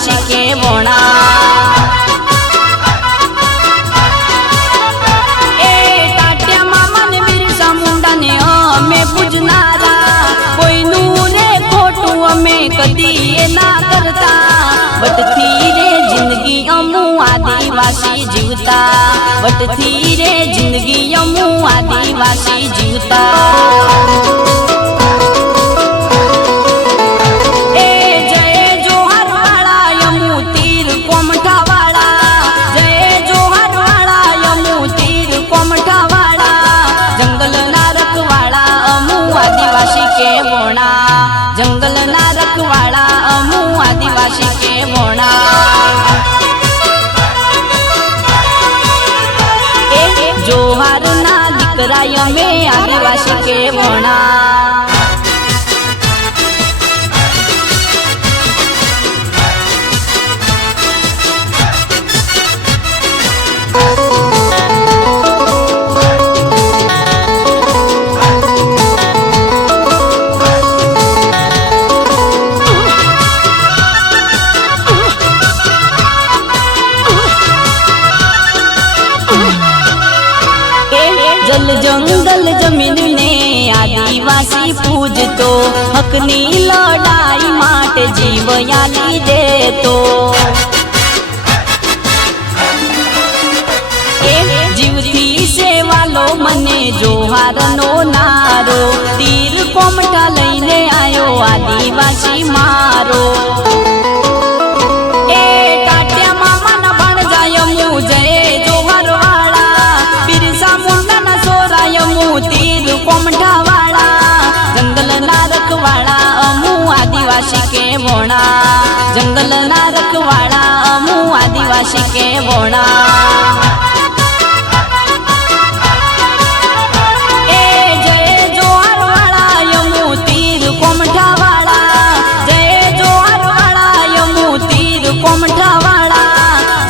आदिवासी के वोणा। ए टाट्या मामा ने बिरसा मुंडा ने अमे पूजनारा, कोई नूरे खोटू अमे कदी ए ना करता। वटथी रे जिंदगी अमू आदिवासी जीवता, वटथी रे जिंदगी अमू आदिवासी जीवता। आदिवासी के वोणा, जंगल ना रखवाड़ा अमू आदिवासी के वोणा। जोहार ना दीकरा यमे आदिवासी के वोणा। जल जंगल जमीन ने आदिवासी पूजतो, हकनी लड़ाई माटे जीव याली देतो। जीवथी सेवालो मने जोहार नो नारो, तीर कोमटा लईने आयो आदिवासी मारो। टाट्या मामा ना बन जाय मुझे जोहार वाला, बिरसा मुंडा ना सोराय मु तीर कोमटा वाला। जंगल ना रखवाड़ा अमू आदिवासी के वोणा, जंगल ना रखवाड़ा अमू आदिवासी के वोणा।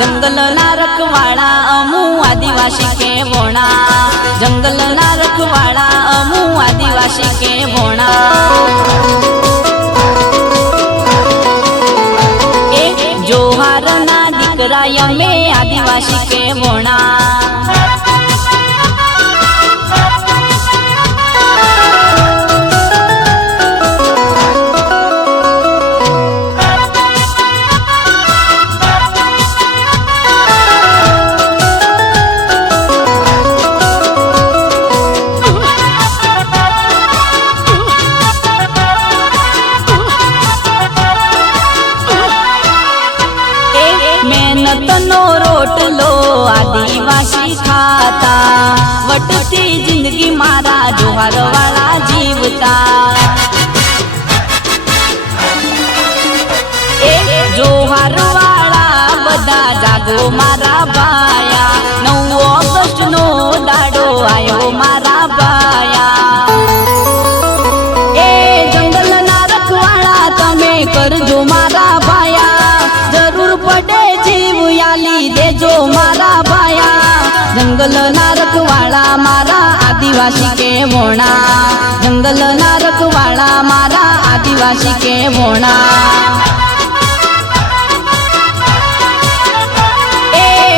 जंगल ना रखवाड़ा अमू आदिवासी के वोणा, जंगल ना रखवाड़ा अमू आदिवासी के वोणा। जोहार ना दीकरा यमे आदिवासी के वोणा। मेहनतनो रोटलो आदिवासी खाता, वटती जिंदगी मारा जोहार वाला जीवता। जोहार वाला बदा जागो मारा बाया, 9 ऑगस्ट नो दाडो आयो मारा बाया। जंगल ना रखवाड़ा तमे करजो मारा बाया, जरूर पड़े जीव याली देजो मारा बाया। जंगल ना रखवाड़ा मारा आदिवासी के वोणा, जंगल ना रखवाड़ा मारा आदिवासी के वोणा।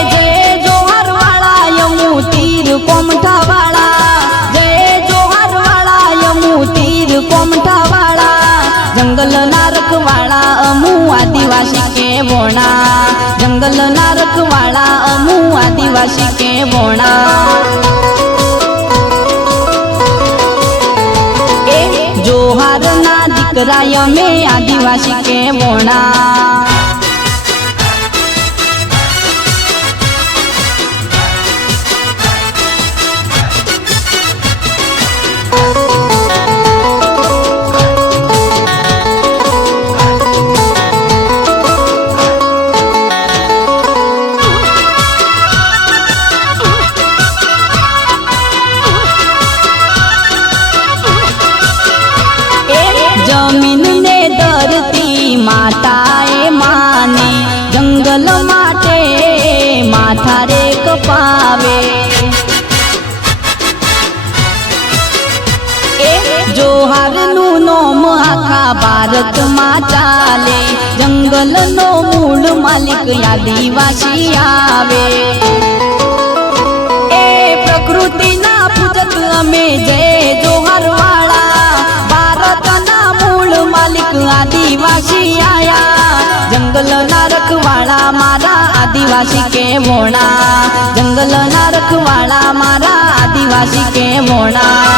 जय जोहार वाला यमू तीर कोमठा वाला, जय जोहार वाला यमू तीर कोमठा वाला। जंगल ना रखवाड़ा अमू आदिवासी के वोणा, जंगल ना रखवाड़ा अमू आदिवासी के वोणा। जोहार ना दीकरा यमे आदिवासी के वोणा। जमीन ने धरती माताए माने, जंगल माटे माथा रे कपावे। जोहार नु नोम आखा भारत मा चाले, जंगल જંગલનો મૂળ માલિક આદિવાસી આવે એ પ્રકૃતિના પૂજક અમે જય જોહર વાળા ભારતના મૂળ માલિક આદિવાસી આયા જંગલના રખવાળા મારા આદિવાસી કેવોણા જંગલના રખવાળા મારા આદિવાસી કેવોણા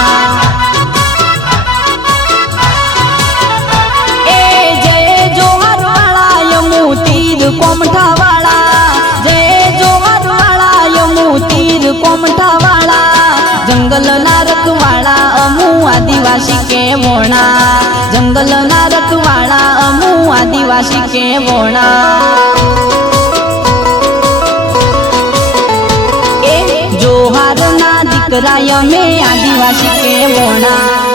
કોમઠા વાળા જય જોહર વાળા યમુ તીર કોમઠા વાળા જંગલના રખવાળા અમુ આદિવાસી કેવોણા જંગલના રખવાળા અમુ આદિવાસી કેવોણા એ જોહારના દીકરા અમે આદિવાસી કેવોણા